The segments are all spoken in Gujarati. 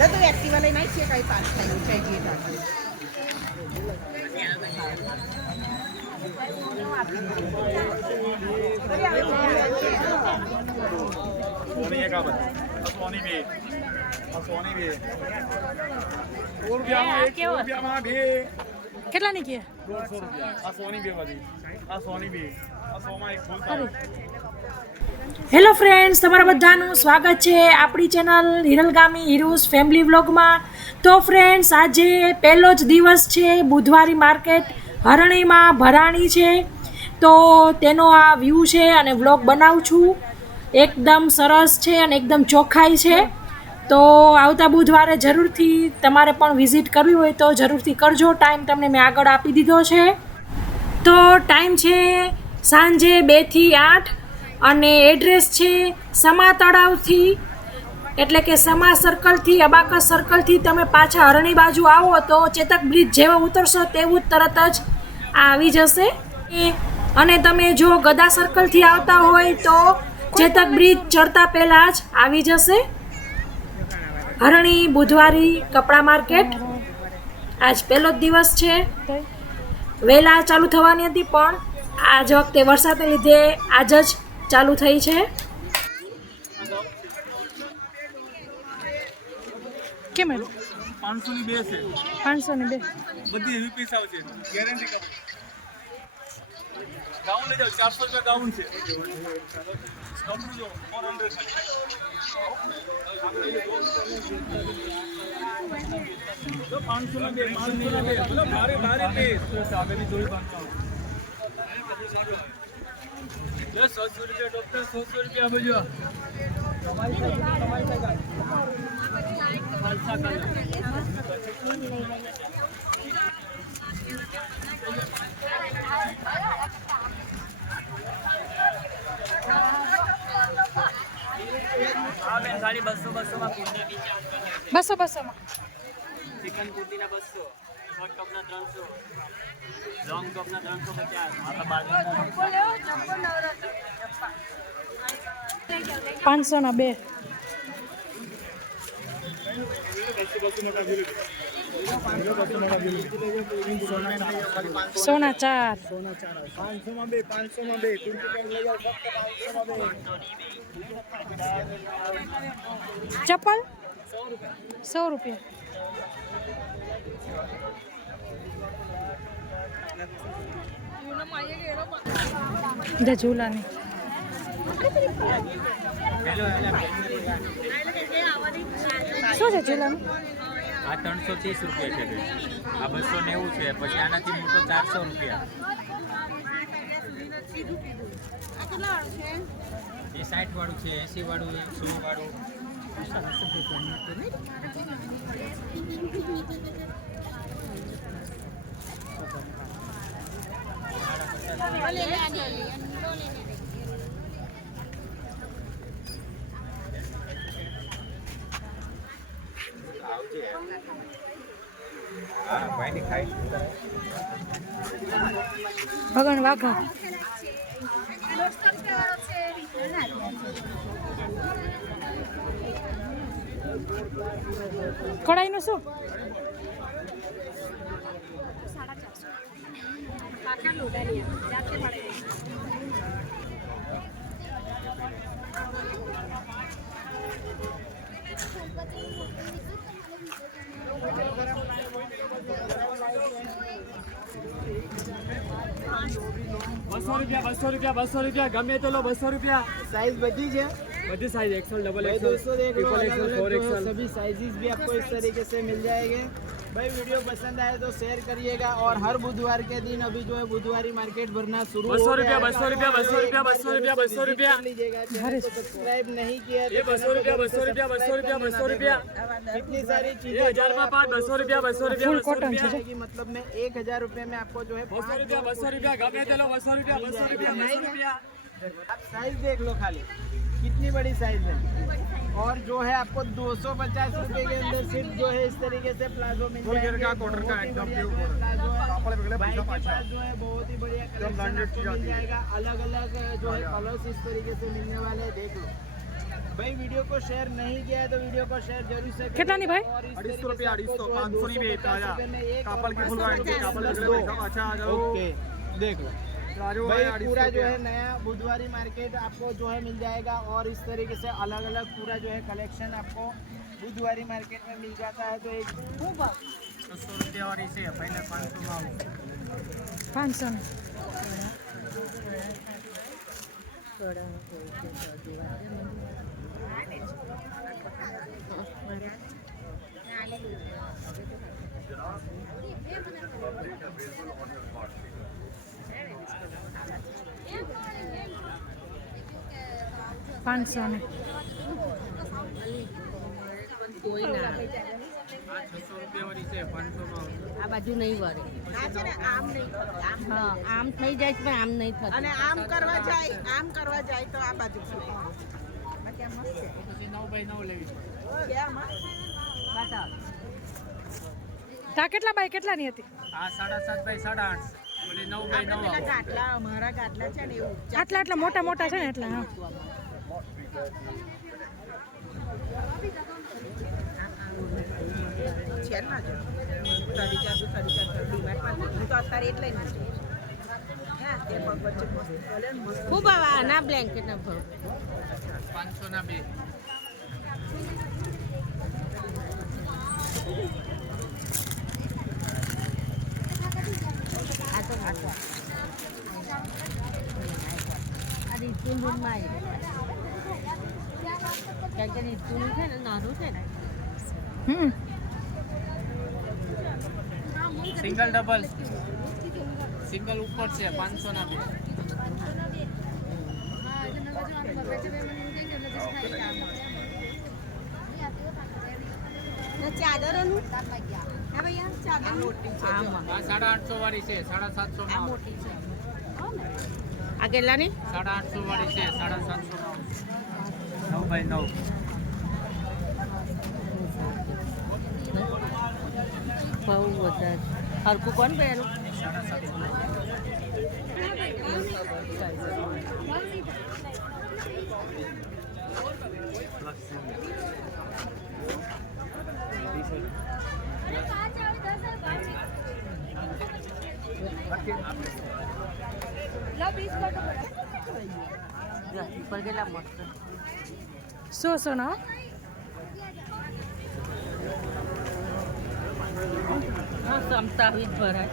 दादा एक्टिवा लई नाही छे काही पास થાય ઊંચાઈ જે સોની એક આવે સોની બે સોની બે રૂપિયામાં બે કેટલા ની કે 150 રૂપિયા આ સોની બે બધી આ સોની બે આ સોમાં એક ફૂલ હેલો ફ્રેન્ડ્સ, તમારા બધાનું સ્વાગત છે આપણી ચેનલ હિરલગામી હિરુસ ફેમિલી વ્લોગમાં. તો ફ્રેન્ડ્સ, આજે પહેલો જ દિવસ છે બુધવારી માર્કેટ હરણીમાં ભરાણી છે, તો તેનો આ વ્યૂ છે અને વ્લોગ બનાવું છું. એકદમ સરસ છે અને એકદમ ચોખ્ખાઈ છે. તો આવતા બુધવારે જરૂરથી તમારે પણ વિઝિટ કરવી હોય તો જરૂરથી કરજો. ટાઈમ તમને મેં આગળ આપી દીધો છે. તો ટાઈમ છે સાંજે 2 થી 8 અને એડ્રેસ છે સમા તળાવથી, એટલે કે સમા સર્કલથી અબાકસ સર્કલથી તમે પાછા હરણી બાજુ આવો તો ચેતક બ્રિજ જેવો ઉતરશો તેવું જ તરત જ આવી જશે. અને તમે જો ગદા સર્કલથી આવતા હોય તો ચેતક બ્રિજ ચડતા પહેલાં જ આવી જશે હરણી બુધવારી કપડા માર્કેટ. આજ પહેલો જ દિવસ છે. વહેલા ચાલુ થવાની હતી પણ આજ વખતે વરસાદને લીધે આજ જ ચાલુ થઈ છે. કેમ 500 ની બે છે 500 ની બે બધી હેવી પીસ આવશે ગેરંટી કપડા. ગાઉન લઈ જાઓ 400 રૂપિયા ગાઉન છે. કપડું જો 400 તો 500 ની બે 500 ની બે બોલો ભારે ભારે પીસ આગળની જોડી 500 10 100 રૂપિયા ડોક્ટર 100 રૂપિયા બોજો સાડી 200 માં કુર્તી બી 200 માં ચિકન કુર્તીના 200 શોર્ટ ટોપના 300 લોંગ ટોપના 350 500 ના બે સોના 4 500 માં બે 500 માં બે લઈ જાઓ ફક્ત 500 માં બે. ચપ્પલ 100 રૂપિયા. ઝૂલાની શું છે ઝૂલાનું? આ 330 રૂપિયા છે બેન. આ 290 છે. પછી આનાથી મોટો 400 રૂપિયા. એ 60 વાળું છે, 80 વાળું, 100 વાળું. ભગવાન વાઘા કડાઈનું શું? ₹200 ગમે તો લો 200 रुपया. साइज बड़ी है, बड़ी साइज एक्सएल डबल भाई एक्सएल दोस्तों देख लो, ट्रिपल अलग एक्सएल 4 अलग एक्सएल सभी साइजेस भी आपको इस तरीके से मिल जाएंगे. भाई वीडियो पसंद आए तो शेयर करिएगा. और हर बुधवार के दिन अभी जो है बुधवारी मार्केट भरना शुरू हो ₹200 गया है. 200 रुपया 200 रुपया 200 रुपया 200 रुपया लीजिएगा. चैनल को सब्सक्राइब नहीं किया ये 200 रुपया 200 रुपया 200 रुपया 200 रुपया. इतनी सारी चीजें ये 1000 में 5 200 रुपया 200 रुपया फुल 200 कॉटन रुपया है। कि मतलब में 1000 रुपए में आपको जो है 200 रुपया गमे तो लो 200 रुपया 200 रुपया 200 रुपया. आप साइज देख लो खाली कितनी बड़ी साइज है. और जो है आपको 250 रुपए के अंदर सिर्फ जो है इस तरीके से प्लाजो मिल जाएगा. कॉटन का एकदम प्योर प्लाजो है. कपड़े पकड़े भाई पैसा के पाछा पास जो है बहुत ही बढ़िया कलेक्शन आपको मिल जाएगा. अलग अलग जो है कलर्स इस तरीके से मिलने वाले हैं. देख लो भाई वीडियो को शेयर नहीं किया है तो वीडियो को शेयर जरूर से करें। કેટલાની ભાઈ? और इस 250 तरीके से रुपया, आपको 250, जो है 500 नहीं 250 बेचता है। रुपए में एक कापल की और फुलवाड़ी पाँच की, कापल की दो। एकदम अच्छा आ जाओ। ओके देख लो राजू भाई, 250 पूरा जो रुपया। है नया बुधवारी मार्केट आपको जो है मिल जाएगा। और इस तरीके से अलग अलग पूरा जो है कलेक्शन आपको बुधवारी मार्केट में मिल जाता है। तो एक 600 રૂપિયા વાળી છે પહેલા 500 માં આવશે 500 500 ને આ 600 રૂપિયા વાળી છે 500 માં આવશે આ બાજુ નહીં વળે આ છે ને આમ નહીં વળે. હા આમ થઈ જાય છે પણ આમ નહીં થતું. અને આમ કરવા જાય તો આ બાજુ ફરે. આ કેમ મસ્ત છે. પછી 9x9 લેવી છે કેમ બતાવ. તા કેટલા બાય કેટલાની હતી? આ 7.5x8 ઓલી 9x9 પેલા આવે ગાટલા અમારા ગાટલા છે ને એવું આટલા મોટા મોટા છે ને એટલે હા છે ના જો ડીમાર્ટમાં હું તો અત્યારે એટલે જ નથી. હા તે પગ વચ્ચે મસ્ત ચાલે ને મસ્ત. ખૂબ આના બ્લેન્કેટ ના ભરો 500 ના બે આ તો આ રીતુન રૂમમાં કારણ કે રીતુન છે ને નાનું છે ને સિંગલ ડબલ સિંગલ ઉપર છે 500 ના બે ચાદરોનું હા ભૈયા ચાદર મોટી છે આ 850 વાળી છે 750 આ માં મોટી છે આ કેટલાની 850 વાળી છે 750 માં 9x9 બહુ વધારે હરકું કોણ પહેરું ઉપર ગયેલા મસ્ત 100 ના હા ક્ષમતા જ ભરાય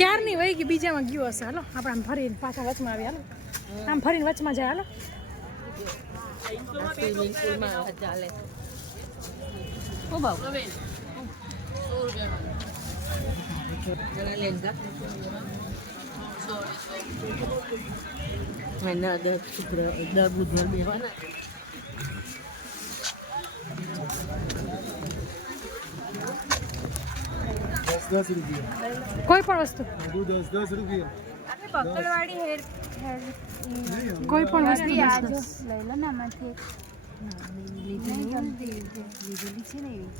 ચારની વહી ગઈ બીજામાં ગયો હશે હાલો આપણે આમ ફરીને પાછા વચમાં આવી હાલો આમ ફરીને વચમાં જાય હાલો સ્વિમિંગ પુલમાં ચાલે ઓ બાબુ લેંગા મને દર બુધવાર બેવાના दस रुपया કોઈ પણ વસ્તુ 10 रुपया પકડવાળી હેર કોઈ પણ વસ્તુ આ જો લઈ લો ને આમાંથી લીધેલી છે ને એવી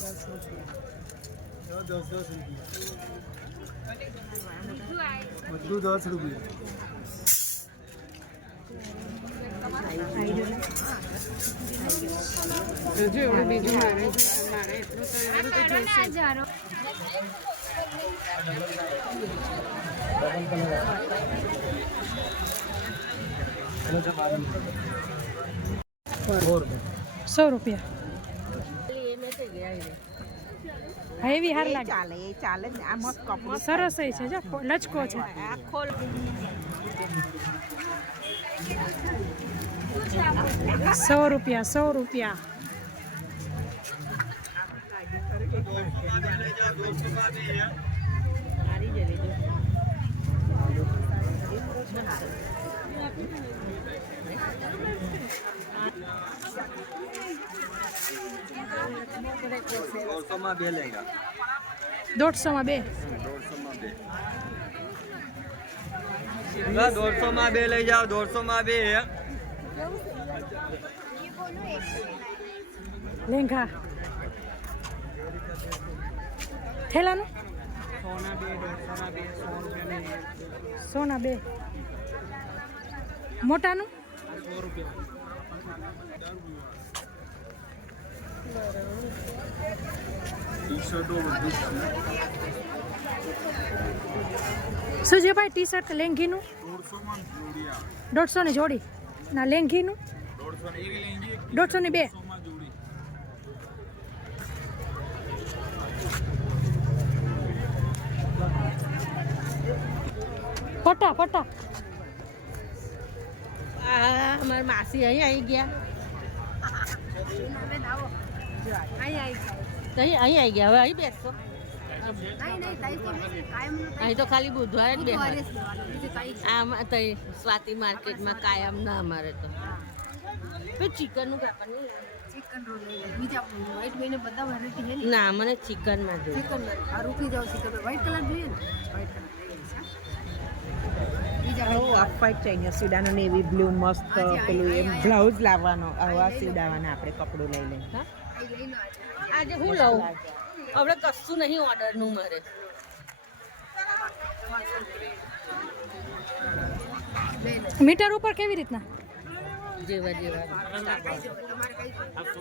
दस रुपया બધું 10 रुपया ₹100 હા એવી હાર લાગે ચાલે એ ચાલે ને આ મસ્ત કપડું સરસ છે જો લચકો છે આ ખોલ ₹100 મારી જલી જો માં બે લેંગા 150 માં બે 150 માં બે લઈ જાઓ 150 માં બે લેંઘા થેલાનું સોના બે 150 બે 100 રૂપિયા સોના બે મોટાનું 100 રૂપિયા શું છે ભાઈ ટી શર્ટ લેંઘીનું 150 ની જોડી ના લેંઘીનું 150 ની બે પટા પટા અમારી માસી અહીં આવી ગયા અહીં આવી ગયા હવે અહીં બેસશો અહીં તો ખાલી બુધવારે જ બેસવાનું આમાં તો સ્વાતિ માર્કેટમાં કાયમ ના અમારે તો ચિકનનું કાપડ चिकन रोल बीजा व्हाइट में बदा वेरायटी है ના મને ચિકનમાં જોઈએ चिकन में आ रुकी जाओ चिकन में व्हाइट कलर જોઈએ ને व्हाइट कलर બીજા ઓફ વ્હાઈટ ચાહીએ સીડાનો નેવી બ્લુ મસ્ત પેલું એમ બ્લાઉઝ લાવવાનો આવા સીડાવાના આપણે કપડું લઈ લઈએ હા લઈ લો આજે હું લઉં હવે કશું નહીં ઓર્ડરનું મારે મીટર ઉપર કેવી રીતના જેવા જેવા તમારે કઈ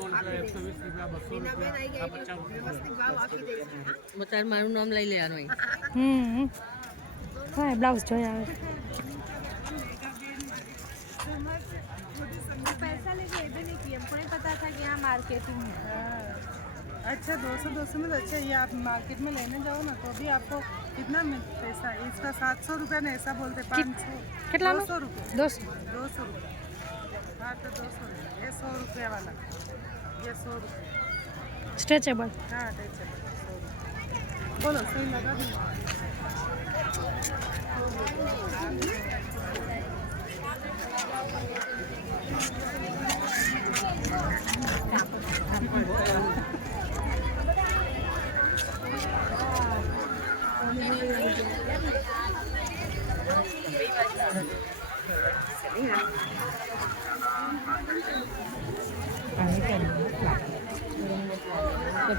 બીના બેન આવી ગયા વ્યવસ્થિત ભાવ આપી દઈશું હું તાર મારું નામ લઈ લેવાનું અહીં હા બ્લાઉઝ જોયા આવે पैसा लेके इधर नहीं किया हमको नहीं पता था कि यहाँ मार्केटिंग है अच्छा 200 में तो अच्छा ये आप मार्केट में लेने जाओ ना तो भी आपको कितना पैसा इसका 700 रुपया ना ऐसा बोलते 500 કેટલાનું 200 रुपये 200 200 रुपये हाँ तो 200 रुपये ये 100 रुपया वाला ये 100 रुपये સ્ટ્રેચેબલ हाँ टेचर 100 रुपये बोलो सही लगा भी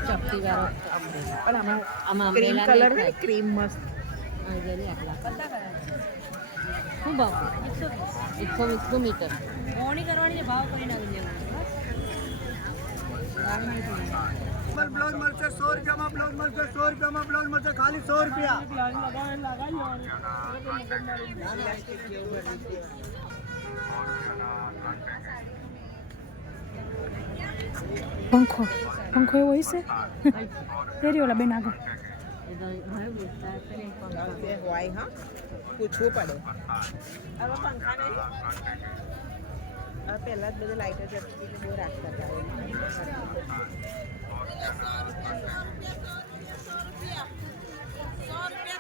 ચપટી વાળો પણ આમાં ક્રીમ કલર ને ક્રીમ મસ્ત શું ભાવ 120 મીટર મોણી કરવાની છે ભાવ કરી નાખી ब्लाउज मर्चे 100 रुपया में ब्लाउज मर्चे 100 रुपया में ब्लाउज मर्चे खाली 100 रुपया પંખો પંખો એવો હશે ફેરી ઓલા બેન આગળ હોય હા પૂછવું પડે હવે પંખા નહીં હવે પહેલા જ બધું લાઇટર જતી એટલે બહુ રાખતા હતા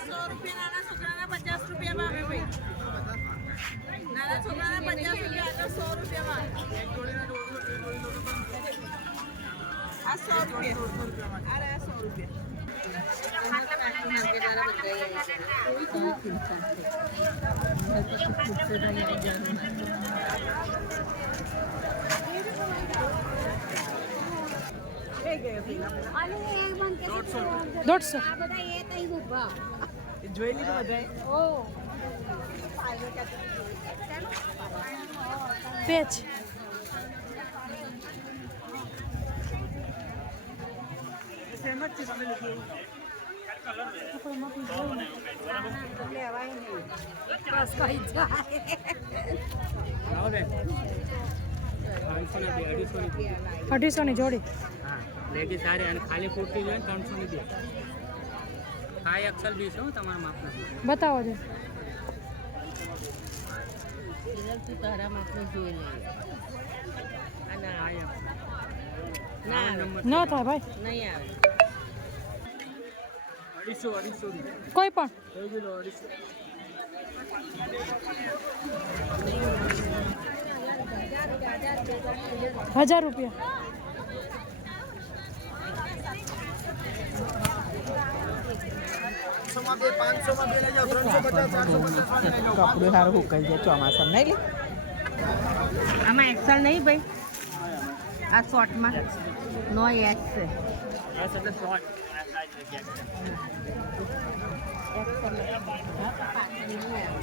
100 રૂપિયા નાના છોકરાના 50 રૂપિયા માં આવે ભાઈ નાના છોકરાના 50 રૂપિયા તો 100 રૂપિયામાં આ 100 રૂપિયા અરે 100 રૂપિયા અને એક મન કે 150 આ બધા એ તઈ ઉભા જોઈ લીધું બધાય ઓ પેચ બસ કઈ જાય 250 ની જોડી લેગી સારી અને ખાલી કુર્તી જોઈએ 300 ની દે કાય અક્ષર બી છે તમારા માપના બતાવો દે તું તારા માટે જોઈ લે અને ના ન થાય ભાઈ નહીં આવે 250 કોઈ પણ ₹1000 500 में ले जाओ 350 450 કપડું સારું હુકાઈ જાય ચોમાસામાં નહીં લે આમાં એક્સલ નહીં ભાઈ આ શોર્ટમાં નો એક્સ છે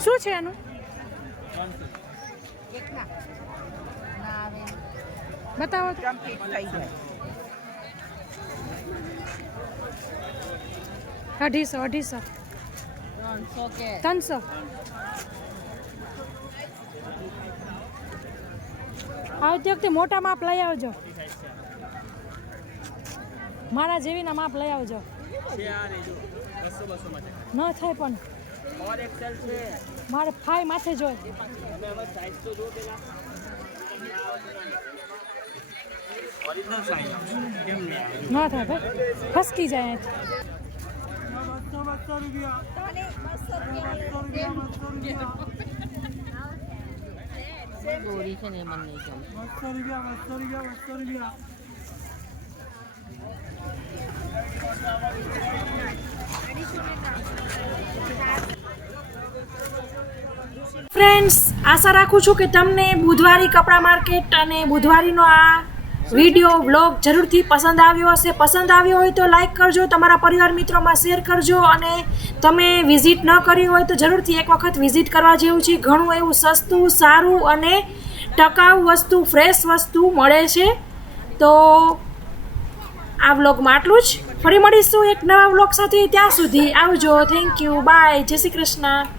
શું છે એનું? એકના ના આવે બતાવો તો. કમ્પ્લીટ થઈ જાય 250 300 કે 300. આવતી વખતે મોટા માપ લઈ આવજો. મારા જેવીના માપ લઈ આવજો. ન થાય પણ મારે 5 માથે જોઈએ. ન થાય ભાઈ, ફસકી જાય દોરી છે ને મને નહીં ગમે. ફ્રેન્ડ્સ, આશા રાખું છું કે તમને બુધવારી કપડા માર્કેટ અને બુધવારીનો આ વિડીયો વ્લોગ જરૂરથી પસંદ આવ્યો હશે. પસંદ આવ્યો હોય તો લાઈક કરજો, તમારા પરિવાર મિત્રોમાં શેર કરજો, અને તમે વિઝિટ ન કરી હોય તો જરૂરથી એક વખત વિઝિટ કરવા જેવું છે. ઘણું એવું સસ્તું, સારું અને ટકાઉ વસ્તુ, ફ્રેશ વસ્તુ મળે છે. તો આ વ્લોગમાં આટલું જ. ફરી મળીશું એક નવા વ્લોગ સાથે. ત્યાં સુધી આવજો. થેન્ક યુ, બાય, જય શ્રી કૃષ્ણ.